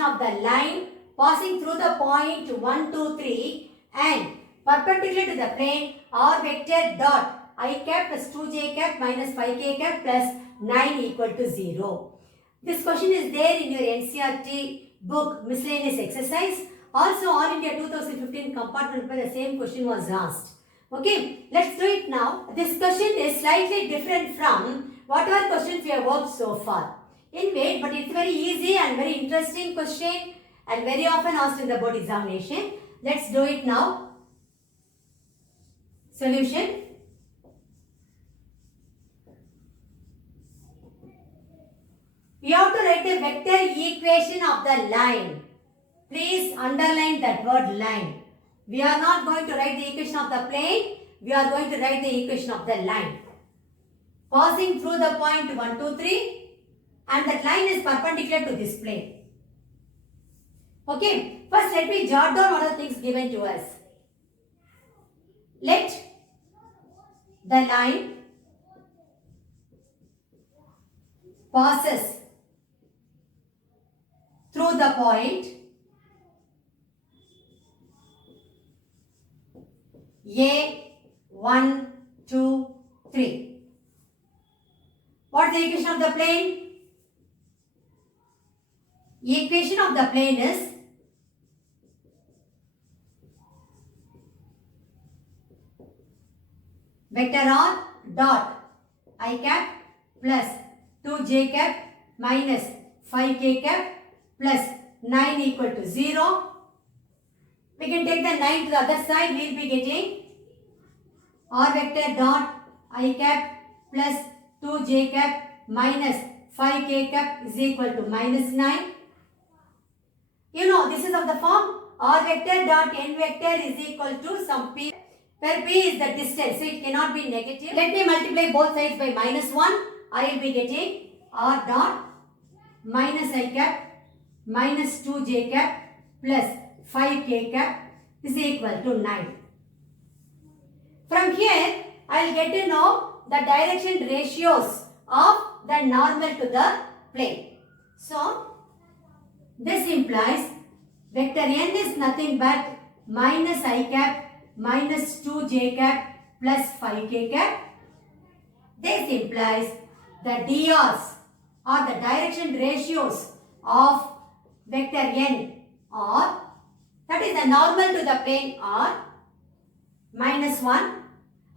equation of the line passing through the point 1, 2, 3 and perpendicular to the plane r vector dot I cap plus 2j cap minus 5k cap plus 9 equal to 0. This question is there in your NCERT book miscellaneous exercise. Also All India 2015 compartment where the same question was asked. Okay, let's do it now. This question is slightly different from whatever questions we have worked so far. In weight, but it's very easy and very interesting question and very often asked in the board examination. Let's do it now. Solution. We have to write the vector equation of the line. Please underline that word line. We are not going to write the equation of the plane. We are going to write the equation of the line. Passing through the point 1, 2, 3 and that line is perpendicular to this plane. Okay. First let me jot down what are the things given to us. Let the line passes through the point A 1, 2, 3. What is the equation of the plane? Equation of the plane is vector r dot I cap plus 2j cap minus 5k cap plus 9 equal to 0. We can take the 9 to the other side. We will be getting r vector dot I cap plus 2j cap minus 5k cap is equal to minus 9. You know this is of the form r vector dot n vector is equal to some p where p is the distance, so it cannot be negative. Let me multiply both sides by minus 1. I will be getting r dot minus I cap minus 2j cap plus 5k cap is equal to 9. From here, I will get to know the direction ratios of the normal to the plane. So, this implies vector n is nothing but minus I cap minus 2j cap plus 5k cap. This implies the DRs or the direction ratios of vector n are, that is the normal to the plane are minus 1,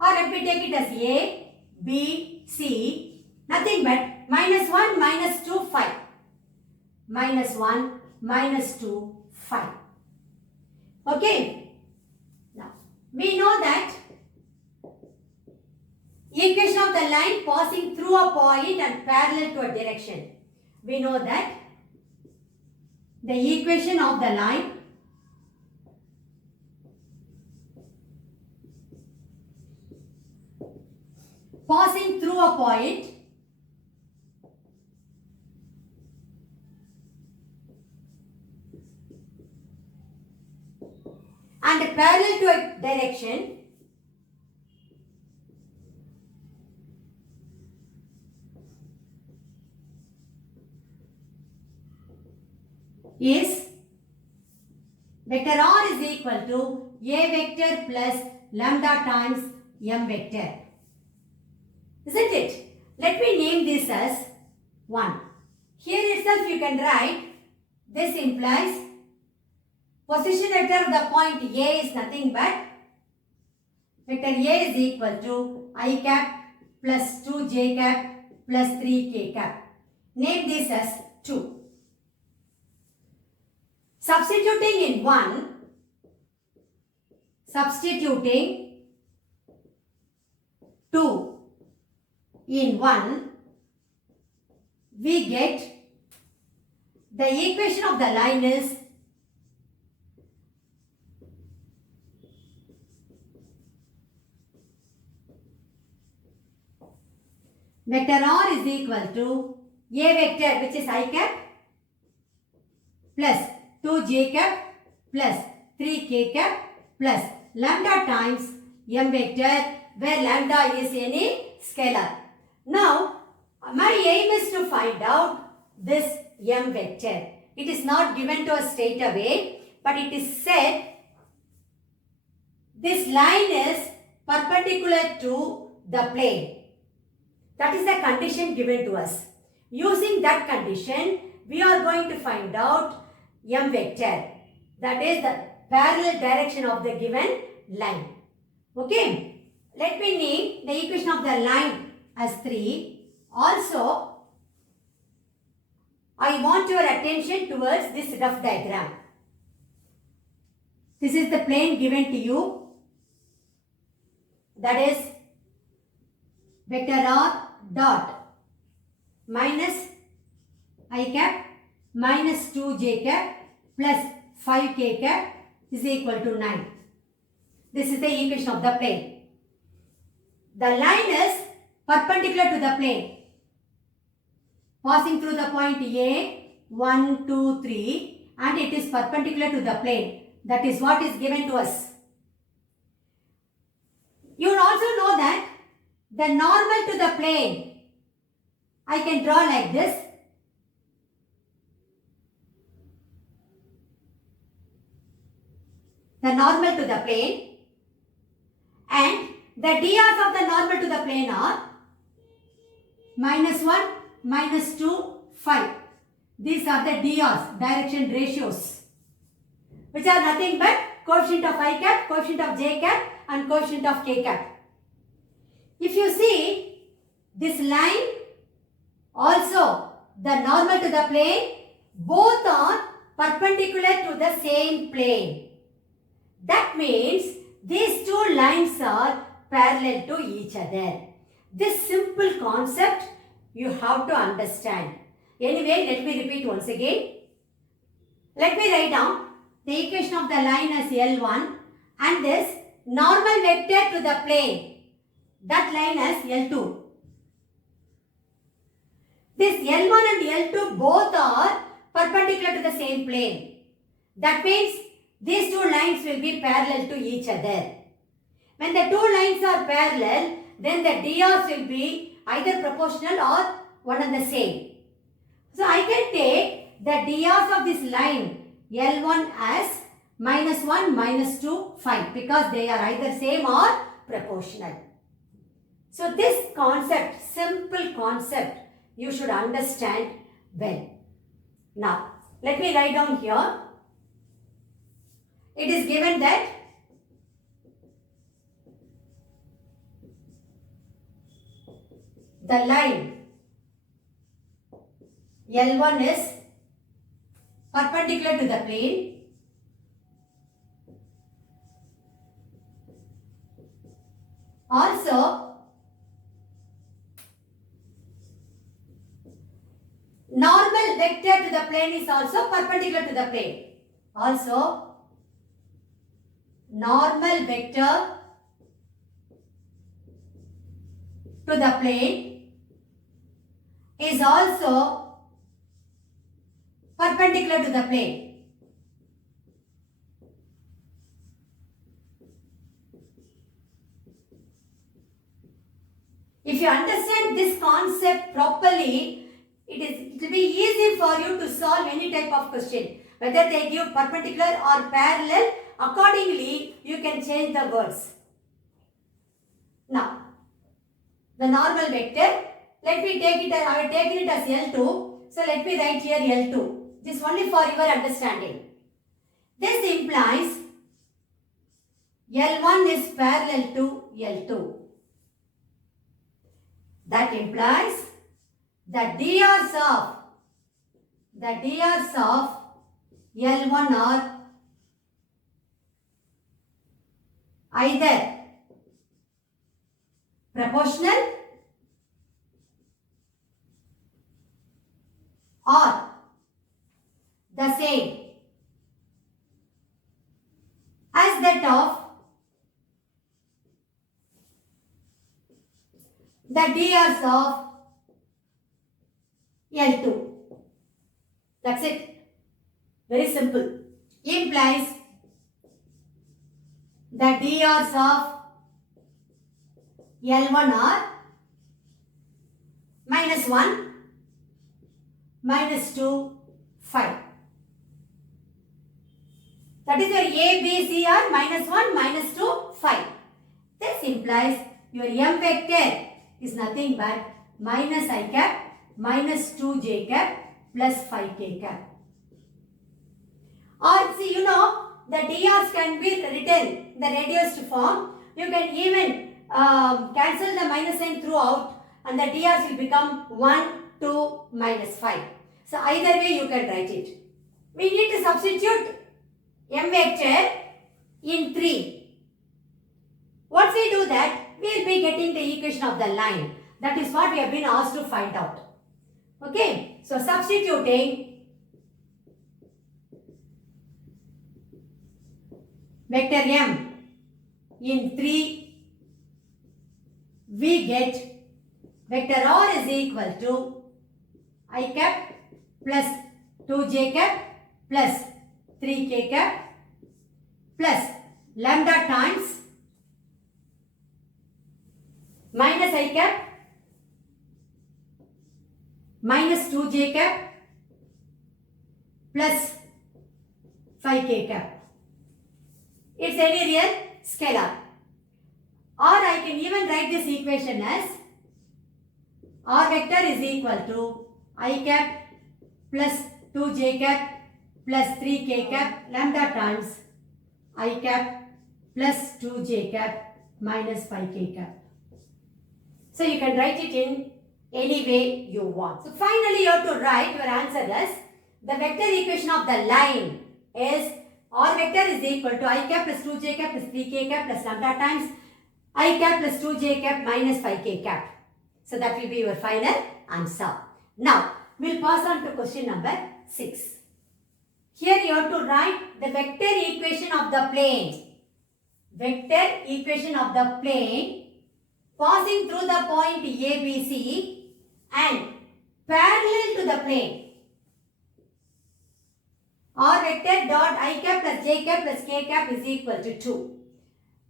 or let me take it as A, B, C, nothing but minus 1, minus 2, 5. Minus 1, minus 2, 5. Okay. Now, we know that equation of the line passing through a point and parallel to a direction. We know that the equation of the line passing through a point and parallel to a direction is vector r is equal to a vector plus lambda times m vector. Isn't it? Let me name this as 1. Here itself you can write, this implies position vector of the point A is nothing but vector A is equal to I cap plus 2j cap plus 3k cap. Name this as 2. Substituting in 1, substituting 2 in 1, we get the equation of the line is vector r is equal to a vector which is I cap plus 2j cap plus 3k cap plus lambda times m vector where lambda is any scalar. Now, my aim is to find out this m vector. It is not given to us straight away, but it is said this line is perpendicular to the plane. That is the condition given to us. Using that condition, we are going to find out m vector. That is the parallel direction of the given line. Okay. Let me name the equation of the line as 3. Also, I want your attention towards this rough diagram. This is the plane given to you. That is vector r dot minus I cap minus 2j cap plus 5k cap is equal to 9. This is the equation of the plane. The line is perpendicular to the plane, passing through the point A, 1, 2, 3, and it is perpendicular to the plane. That is what is given to us. You also know that the normal to the plane, I can draw like this. The normal to the plane, and the drs of the normal to the plane are minus 1, minus 2, 5. These are the drs, direction ratios, which are nothing but coefficient of I cap, coefficient of j cap and coefficient of k cap. If you see this line, also the normal to the plane, both are perpendicular to the same plane. That means these two lines are parallel to each other. This simple concept you have to understand. Anyway, let me repeat once again. Let me write down the equation of the line as L1 and this normal vector to the plane, that line as L2. This L1 and L2 both are perpendicular to the same plane. That means these two lines will be parallel to each other. When the two lines are parallel, then the drs will be either proportional or one and the same. So I can take the drs of this line L1 as minus 1, minus 2, 5 because they are either same or proportional. So this concept, simple concept, you should understand well. Now, let me write down here. It is given that the line L1 is perpendicular to the plane . Also, normal vector to the plane is also perpendicular to the plane. Also, normal vector to the plane is also perpendicular to the plane. If you understand this concept properly, it will be easy for you to solve any type of question. Whether they give perpendicular or parallel, accordingly you can change the words. Now, the normal vector, let me take it as, I have taken it as L2. So let me write here L2. This is only for your understanding. This implies L1 is parallel to L2. That implies the drs of L1 are either proportional or the same as that of the drs of L2. That's it. Very simple. Implies the drs of L1 are minus 1, minus 2, 5. That is your A, B, C are minus 1, minus 2, 5. This implies your M vector is nothing but minus I cap minus 2j cap plus 5k cap. Or see, you know, the DRs can be written in the reduced form. You can even cancel the minus sign throughout and the DRs will become 1, 2, minus 5. So either way you can write it. We need to substitute M vector in 3. Once we do that, we will be getting the equation of the line. That is what we have been asked to find out. Okay, so substituting vector M in 3, we get vector R is equal to I cap plus 2j cap plus 3k cap plus lambda times minus I cap minus 2j cap plus 5k cap. It's any real scalar. Or I can even write this equation as R vector is equal to I cap plus 2j cap plus 3k cap lambda times I cap plus 2j cap minus 5k cap. So you can write it in any way you want. So finally you have to write your answer as the vector equation of the line is R vector is equal to I cap plus 2j cap plus 3k cap plus lambda times I cap plus 2j cap minus 5k cap. So that will be your final answer. Now we'll pass on to question number 6. Here you have to write the vector equation of the plane. Vector equation of the plane passing through the point ABC and parallel to the plane. R vector dot I cap plus j cap plus k cap is equal to 2.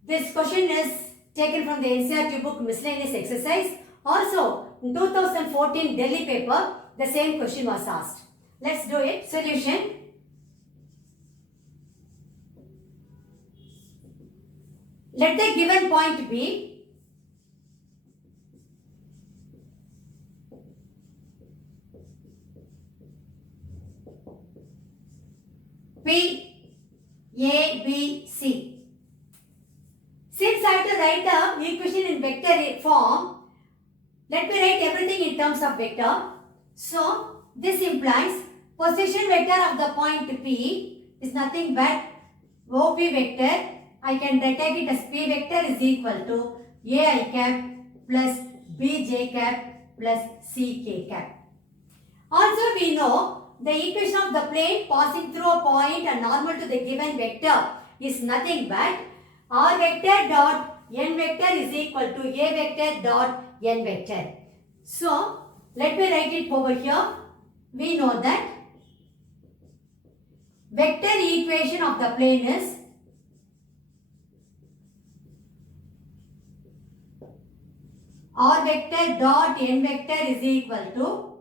This question is taken from the NCERT book miscellaneous exercise. Also in 2014 Delhi paper the same question was asked. Let's do it. Solution. Let the given point be P, A, B, C. Since I have to write the equation in vector form, let me write everything in terms of vector. So, this implies position vector of the point P is nothing but OP vector. I can take it as P vector is equal to AI cap plus BJ cap plus CK cap. Also, we know the equation of the plane passing through a point and normal to the given vector is nothing but R vector dot N vector is equal to A vector dot N vector. So, let me write it over here. We know that vector equation of the plane is R vector dot N vector is equal to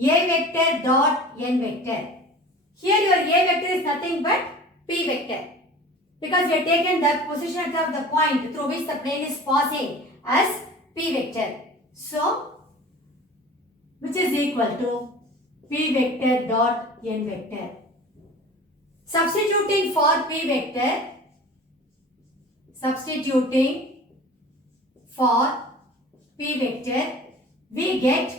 A vector dot N vector. Here your A vector is nothing but P vector because we have taken the position of the point through which the plane is passing as P vector. So, which is equal to P vector dot N vector. Substituting for P vector, we get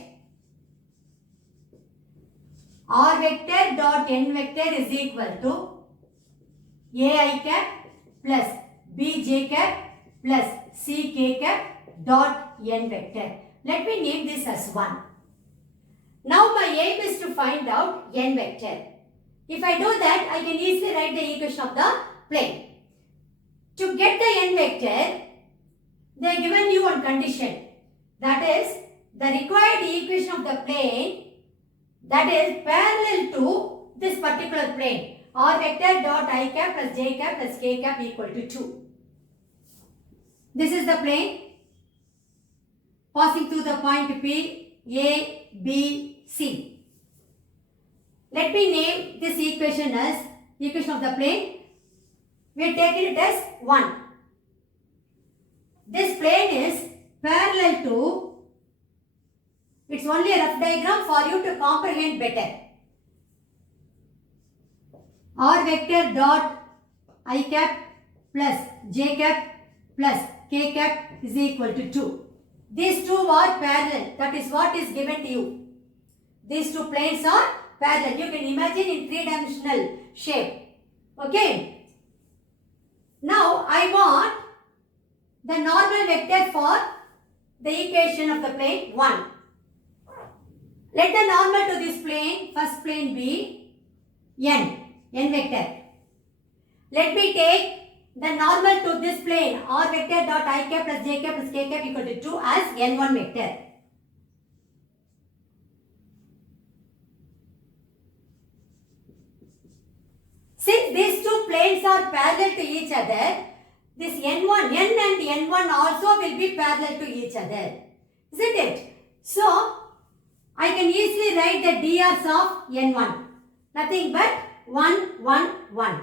R vector dot N vector is equal to AI cap plus BJ cap plus CK cap dot N vector. Let me name this as 1. Now my aim is to find out N vector. If I do that, I can easily write the equation of the plane. To get the N vector, they are given you one condition. That is, the required equation of the plane that is parallel to this particular plane. R vector dot I cap plus j cap plus k cap equal to 2. This is the plane passing through the point P, A, B, C. Let me name this equation as equation of the plane. We are taking it as 1. This plane is parallel to, it's only a rough diagram for you to comprehend better. R vector dot I cap plus j cap plus k cap is equal to 2. These two are parallel. That is what is given to you. These two planes are parallel. You can imagine in three-dimensional shape. Okay. Now I want the normal vector for the equation of the plane 1. Let the normal to this plane, first plane be n vector. Let me take the normal to this plane r vector dot I cap plus j cap plus k cap equal to 2 as n1 vector. Since these two planes are parallel to each other, this n1, n and n1 also will be parallel to each other. Isn't it? So, I can easily write the drs of n1. Nothing but 1, 1, 1.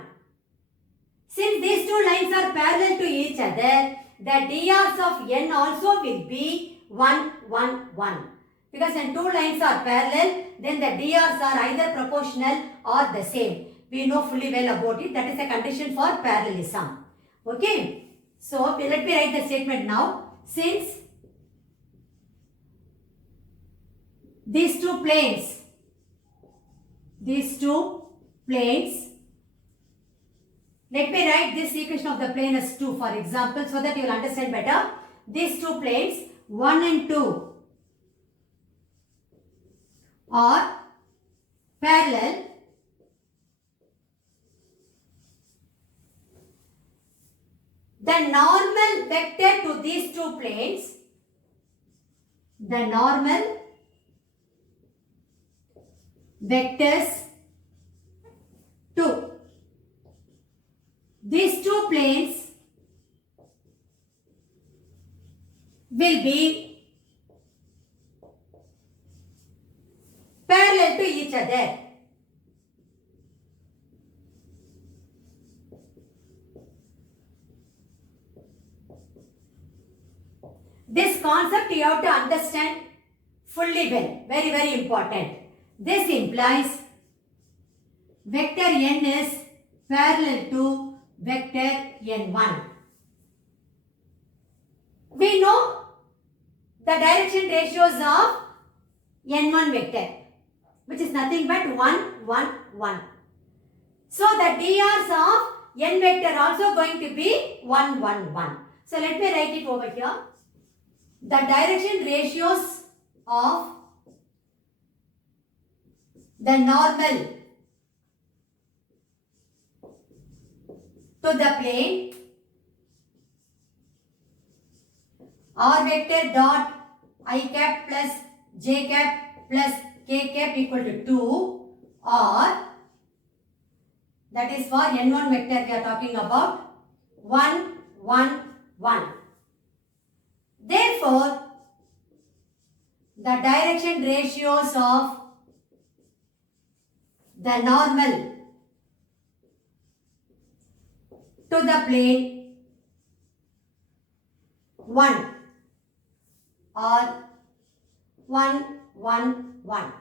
Since these two lines are parallel to each other, the drs of n also will be 1, 1, 1. Because when two lines are parallel, then the drs are either proportional or the same. We know fully well about it. That is a condition for parallelism. Okay. So, let me write the statement now. Since these two planes, let me write this equation of the plane as 2 for example, so that you will understand better. These two planes 1 and 2 are parallel. The normal vector to these two planes, the normal vectors to these two planes will be parallel to each other. This concept you have to understand fully well. Very, very important. This implies vector n is parallel to vector n1. We know the direction ratios of n1 vector, which is nothing but 1, 1, 1. So the drs of n vector also going to be 1, 1, 1. So let me write it over here. The direction ratios of the normal to the plane r vector dot I cap plus j cap plus k cap equal to 2, or that is for n1 vector we are talking about 1, 1, 1. Therefore, the direction ratios of the normal to the plane 1 or 1, 1, 1.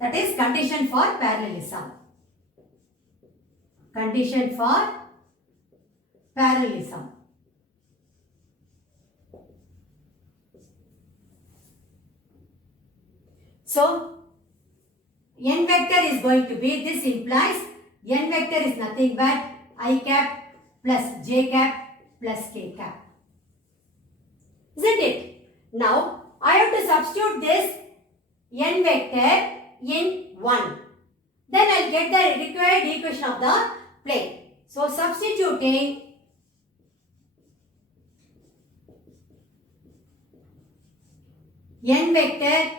That is condition for parallelism. Condition for parallelism. So, n vector is going to be, this implies n vector is nothing but I cap plus j cap plus k cap. Isn't it? Now, I have to substitute this n vector in 1. Then I will get the required equation of the plane. So, substituting n vector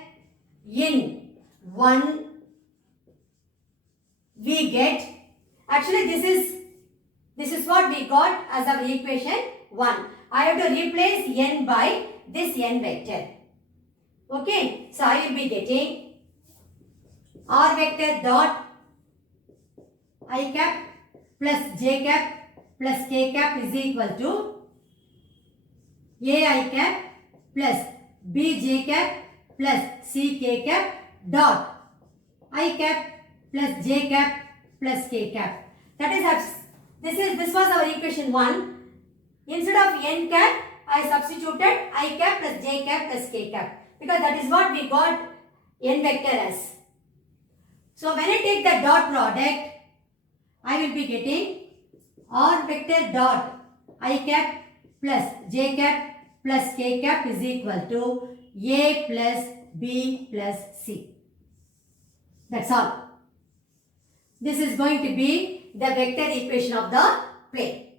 in 1, we get, actually this is what we got as our equation 1. I have to replace n by this n vector. Okay, so I will be getting r vector dot I cap plus j cap plus k cap is equal to a I cap plus b j cap plus c k cap dot I cap plus j cap plus k cap. That is, this was our equation 1. Instead of n cap, I substituted I cap plus j cap plus k cap, because that is what we got n vector as. So when I take the dot product, I will be getting r vector dot I cap plus j cap plus k cap is equal to a plus b plus c. That's all. This is going to be the vector equation of the plane.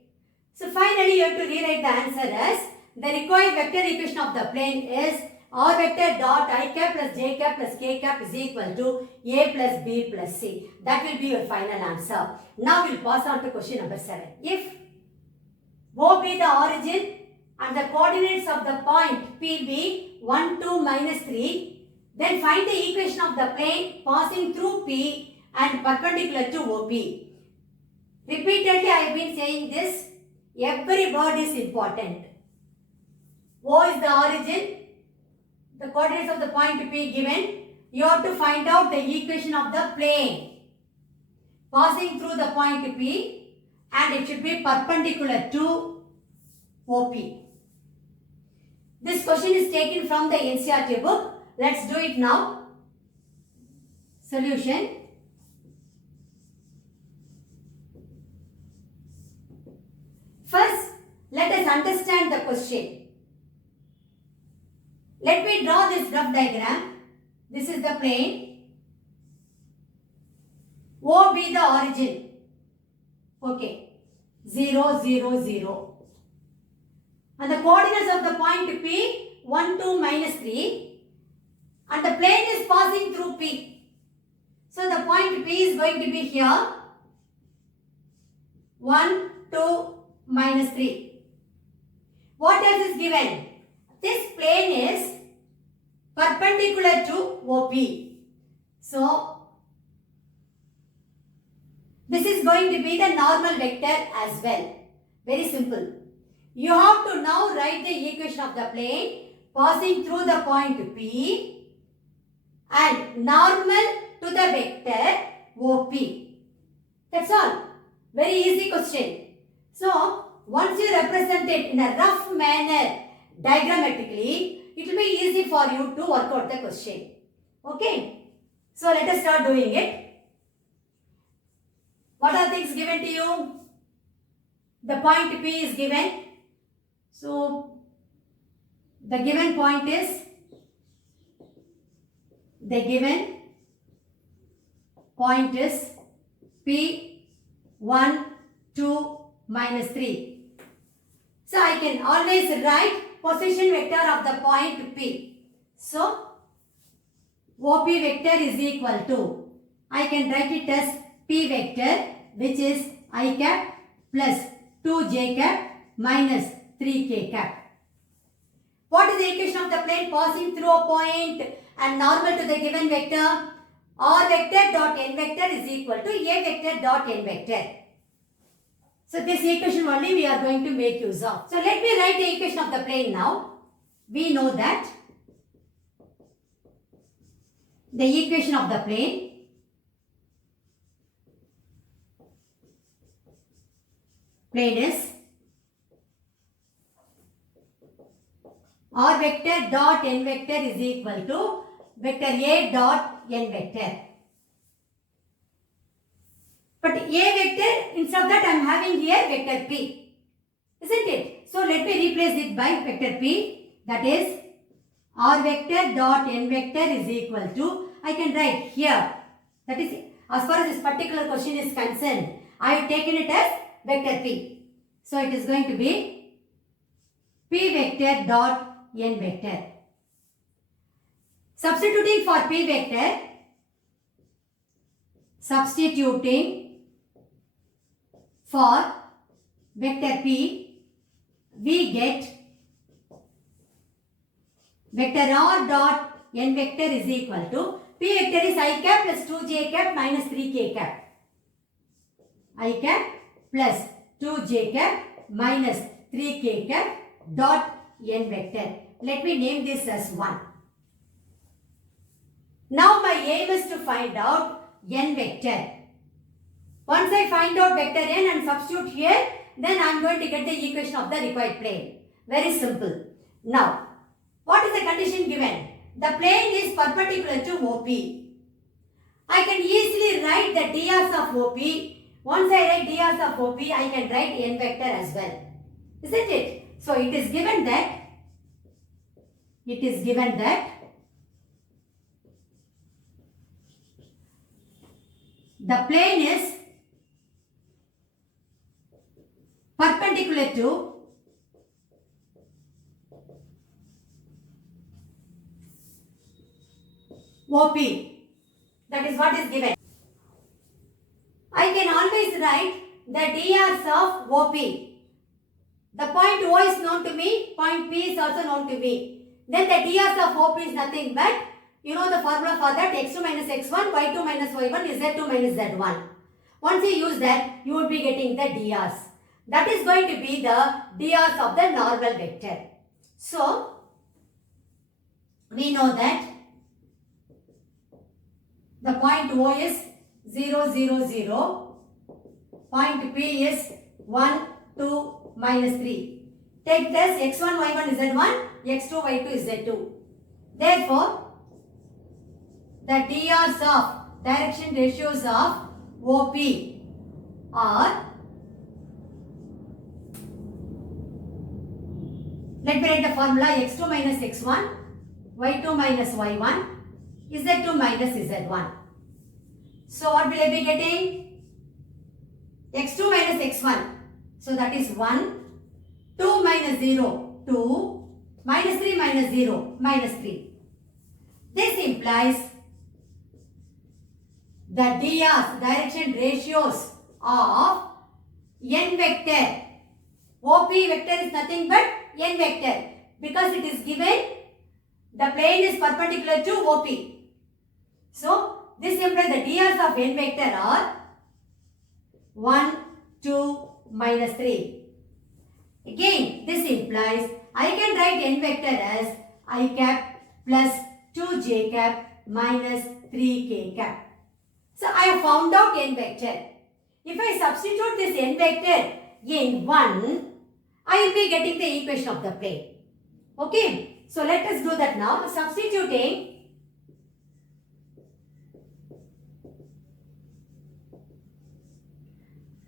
So finally you have to rewrite the answer as the required vector equation of the plane is r vector dot I cap plus j cap plus k cap is equal to a plus b plus c. That will be your final answer. Now we'll pass on to question number 7. If O be the origin and the coordinates of the point P be 1, 2, minus 3, then find the equation of the plane passing through P and perpendicular to OP. Repeatedly I have been saying this. Every word is important. O is the origin. The coordinates of the point P given. You have to find out the equation of the plane passing through the point P, and it should be perpendicular to OP. This question is taken from the NCERT book. Let's do it now. Solution. First, let us understand the question. Let me draw this rough diagram. This is the plane. O be the origin. Okay. 0, 0, 0. And the coordinates of the point P, 1, 2, minus 3. And the plane is passing through P. So the point P is going to be here. 1, 2, minus 3. What else is given? This plane is perpendicular to OP. So, this is going to be the normal vector as well. Very simple. You have to now write the equation of the plane passing through the point P and normal to the vector OP. That's all. Very easy question. So, once you represent it in a rough manner diagrammatically, it will be easy for you to work out the question. Okay. So, let us start doing it. What are things given to you? The point P is given. So, the given point is P 1, 2, minus 3. So, I can always write position vector of the point P. So, OP vector is equal to, I can write it as P vector, which is I cap plus 2j cap minus 3k cap. What is the equation of the plane passing through a point and normal to the given vector? R vector dot n vector is equal to A vector dot n vector. So this equation only we are going to make use of. So let me write the equation of the plane now. We know that the equation of the plane is R vector dot n vector is equal to vector A dot n vector. But A vector, instead of that I am having here vector P. Isn't it? So let me replace it by vector P. That is R vector dot n vector is equal to, I can write here. That is, as far as this particular question is concerned, I have taken it as vector P. So it is going to be P vector dot n vector. Substituting for P vector, for vector P, we get vector R dot n vector is equal to p vector is I cap plus 2j cap minus 3k cap. I cap plus 2j cap minus 3k cap dot n vector. Let me name this as 1. Now my aim is to find out n vector. Once I find out vector n and substitute here, then I am going to get the equation of the required plane. Very simple. Now, what is the condition given? The plane is perpendicular to OP. I can easily write the drs of OP. Once I write drs of OP, I can write n vector as well. Isn't it? So it is given that the plane is perpendicular to OP. That is what is given. I can always write the drs of OP. The point O is known to me, point P is also known to me. Then the drs of OP is nothing but, you know the formula for that, x2 minus x1, y2 minus y1 is z2 minus z1. Once you use that, you will be getting the drs. That is going to be the drs of the normal vector. So, we know that the point O is 0, 0, 0. Point P is 1, 2, minus 3. Take this x1, y1 is z1, x2, y2 is z2. Therefore, the drs of direction ratios of OP are, let me write the formula, x2 minus x1, y2 minus y1, z2 minus z1. So what will I be getting? x2 minus x1. So that is 1, 2 minus 0, 2, minus 3 minus 0, minus 3. This implies the drs, direction ratios of n vector. OP vector is nothing but n vector, because it is given the plane is perpendicular to OP. So, this implies the drs of n vector are 1, 2, minus 3. Again, this implies I can write n vector as I cap plus 2j cap minus 3k cap. So, I have found out n vector. If I substitute this n vector in 1, I will be getting the equation of the plane. Okay. So, let us do that now. Substituting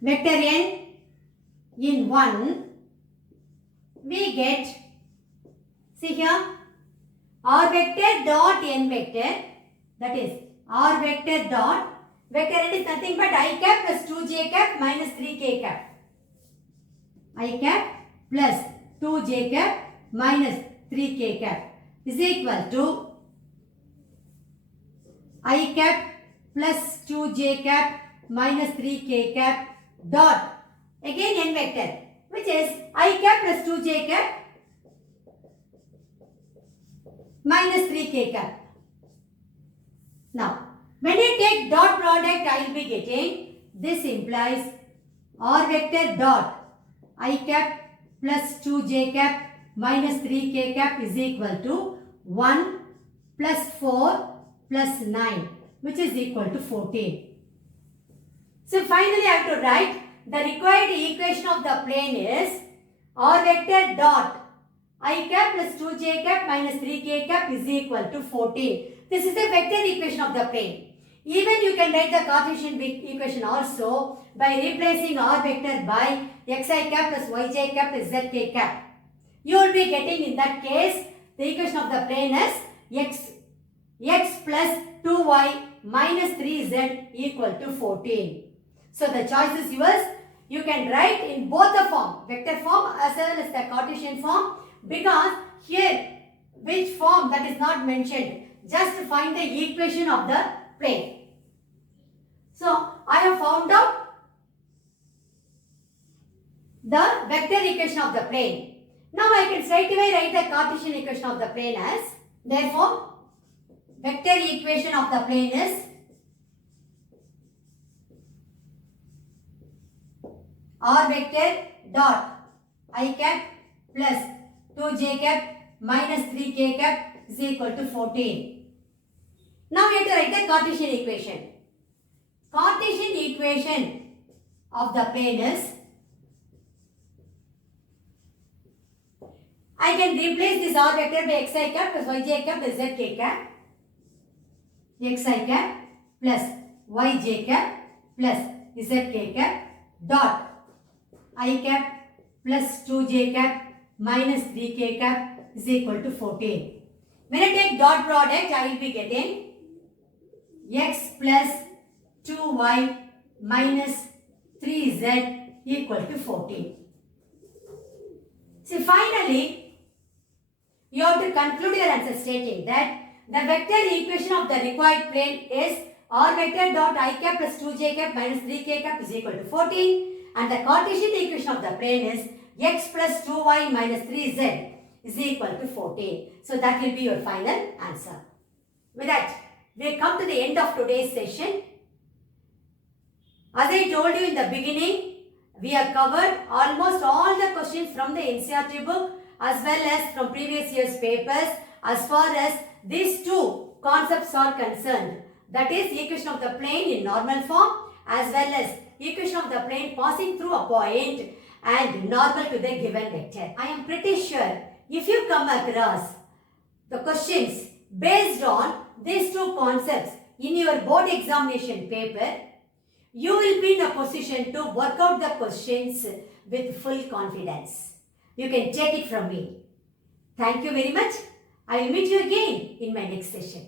vector n in 1, we get, see here, r vector dot n vector, that is r vector dot, vector n is nothing but I cap plus 2j cap minus 3k cap. I cap plus 2j cap minus 3k cap is equal to I cap plus 2j cap minus 3k cap dot, again n vector, which is I cap plus 2j cap minus 3k cap. Now, when I take dot product, I will be getting, this implies r vector dot I cap plus 2j cap minus 3k cap is equal to 1 plus 4 plus 9, which is equal to 14. So finally I have to write the required equation of the plane is r vector dot I cap plus 2j cap minus 3k cap is equal to 14. This is the vector equation of the plane. Even you can write the Cartesian equation also by replacing r vector by xi cap plus yj cap plus zk cap. You will be getting in that case the equation of the plane as x plus 2y minus 3z equal to 14. So the choice is yours. You can write in both the form, vector form as well as the Cartesian form, because here which form that is not mentioned. Just find the equation of the plane. So I have found out the vector equation of the plane. Now I can straight away write the Cartesian equation of the plane as, therefore, vector equation of the plane is r vector dot I cap plus 2j cap minus 3k cap is equal to 14. Now we have to write the Cartesian equation. Cartesian equation of the plane is, I can replace this r vector by xi cap plus yj cap plus zk cap. Xi cap plus yj cap plus zk cap dot I cap plus 2j cap minus 3k cap is equal to 14. When I take dot product, I will be getting x plus 2y minus 3z equal to 14. So finally, you have to conclude your answer stating that the vector equation of the required plane is r vector dot I cap plus 2j cap minus 3k cap is equal to 14, and the Cartesian equation of the plane is x plus 2y minus 3z is equal to 14. So that will be your final answer. With that, we come to the end of today's session. As I told you in the beginning, we have covered almost all the questions from the NCERT book as well as from previous year's papers as far as these two concepts are concerned. That is equation of the plane in normal form as well as equation of the plane passing through a point and normal to the given vector. I am pretty sure if you come across the questions based on these two concepts in your board examination paper, you will be in a position to work out the questions with full confidence. You can take it from me. Thank you very much. I will meet you again in my next session.